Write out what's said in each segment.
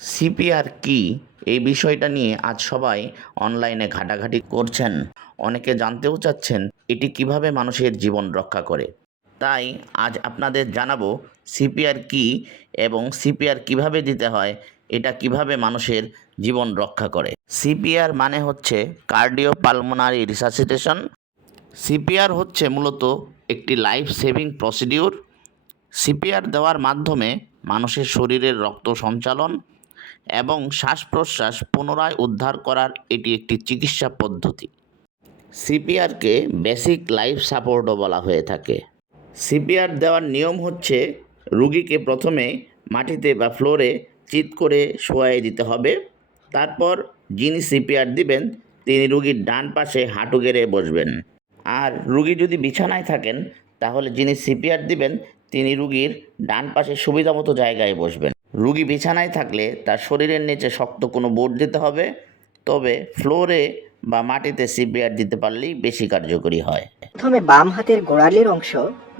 CPR কি এই বিষয়টা নিয়ে আজ সবাই অনলাইনে ঘাটাঘাটি করছেন। অনেকে জানতেও চাচ্ছেন এটি কিভাবে মানুষের জীবন রক্ষা করে। তাই আজ আপনাদের জানাবো সিপিআর কি এবং সিপিআর কিভাবে দিতে হয়, এটা কিভাবে মানুষের জীবন রক্ষা করে। সিপিআর মানে হচ্ছে কার্ডিও পালমোনারি রিসাসিটেশন। সিপিআর হচ্ছে মূলত একটি লাইফ সেভিং প্রসিডিউর। সিপিআর দেওয়ার মাধ্যমে মানুষের শরীরের রক্ত সঞ্চালন এবং শ্বাস প্রশ্বাস পুনরায় উদ্ধার করার এটি একটি চিকিৎসা পদ্ধতি। সিপিআরকে বেসিক লাইফ সাপোর্টও বলা হয়ে থাকে। সিপিআর দেওয়ার নিয়ম হচ্ছে রুগীকে প্রথমে মাটিতে বা ফ্লোরে চিৎ করে শোয়াই দিতে হবে। তারপর যিনি সিপিআর দিবেন তিনি রুগীর ডান পাশে হাঁটু গেড়ে বসবেন। আর রুগী যদি বিছানায় থাকেন তাহলে যিনি সিপিআর দিবেন তিনি রুগীর ডান পাশে সুবিধামতো জায়গায় বসবেন। রুগী বিছানায় থাকলে তার শরীরের নিচে শক্ত কোনো বোর্ড দিতে হবে, তবে ফ্লোরে বা মাটিতে সিপিআর দিতে পারলেই বেশি কার্যকরী হয়। প্রথমে বাম হাতের গোড়ালির অংশ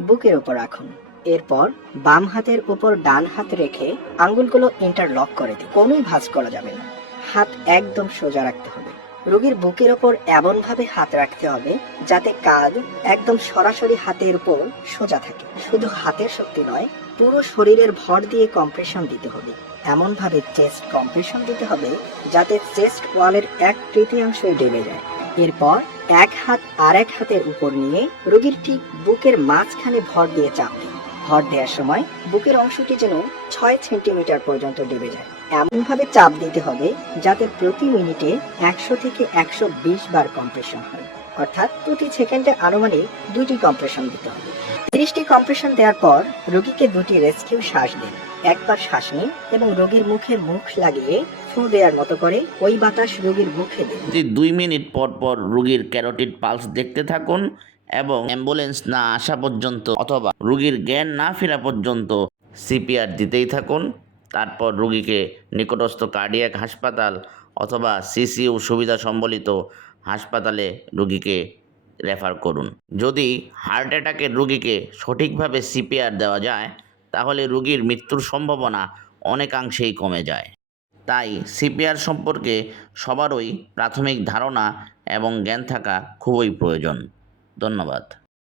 বুকের উপর রাখুন। এরপর বাম হাতের উপর ডান হাত রেখে আঙ্গুলগুলো ইন্টারলক করে দিন। কোনোই ভাঁজ করা যাবে না। হাত একদম সোজা রাখতে হবে। রোগীর বুকের ওপর এমনভাবে হাত রাখতে হবে যাতে কাঁধ একদম সরাসরি হাতের উপর সোজা থাকে। শুধু হাতের শক্তি নয়, পুরো শরীরের ভর দিয়ে কম্প্রেশন দিতে হবে। এমনভাবে চেস্ট কম্প্রেশন দিতে হবে যাতে চেস্ট ওয়ালের 1/3 ডেবে যায়। এরপর এক হাত আর এক হাতের উপর নিয়ে রোগীর ঠিক বুকের মাঝখানে ভর দিয়ে চাপ দিন। ভর দেওয়ার সময় বুকের অংশটি যেন 6 সেন্টিমিটার পর্যন্ত ডেবে যায়। এমনভাবে চাপ দিতে হবে যাতে প্রতি মিনিটে 100 থেকে 120 বার কম্প্রেশন হয়, অর্থাৎ প্রতি সেকেন্ডে আনুমানিক 2টি কম্প্রেশন দিতে হবে। 30টি কম্প্রেশন দেওয়ার পর রোগীকে 2টি রেস্কিউ শ্বাস দিন। একবার শ্বাস নিন এবং রোগীর মুখে মুখ লাগিয়ে ফু দেওয়ার মতো করে ওই বাতাস রোগীর মুখে দিন। 2 মিনিট পর পর রোগীর ক্যারোটিড পালস দেখতে থাকুন এবং অ্যাম্বুলেন্স না আসা পর্যন্ত অথবা রোগীর জ্ঞান না ফেরা পর্যন্ত সিপিআর দিতেই থাকুন। তারপর রোগীকে নিকটস্থ কার্ডিয়াক হাসপাতাল অথবা সিসিইউ সুবিধা সম্বলিত হাসপাতালে রোগীকে রেফার করুন। যদি হার্ট অ্যাটাকের রোগীকে সঠিকভাবে সিপিআর দেওয়া যায় তাহলে রোগীর মৃত্যুর সম্ভাবনা অনেকাংশেই কমে যায়। তাই সিপিআর সম্পর্কে সবারই প্রাথমিক ধারণা এবং জ্ঞান থাকা খুবই প্রয়োজন। ধন্যবাদ।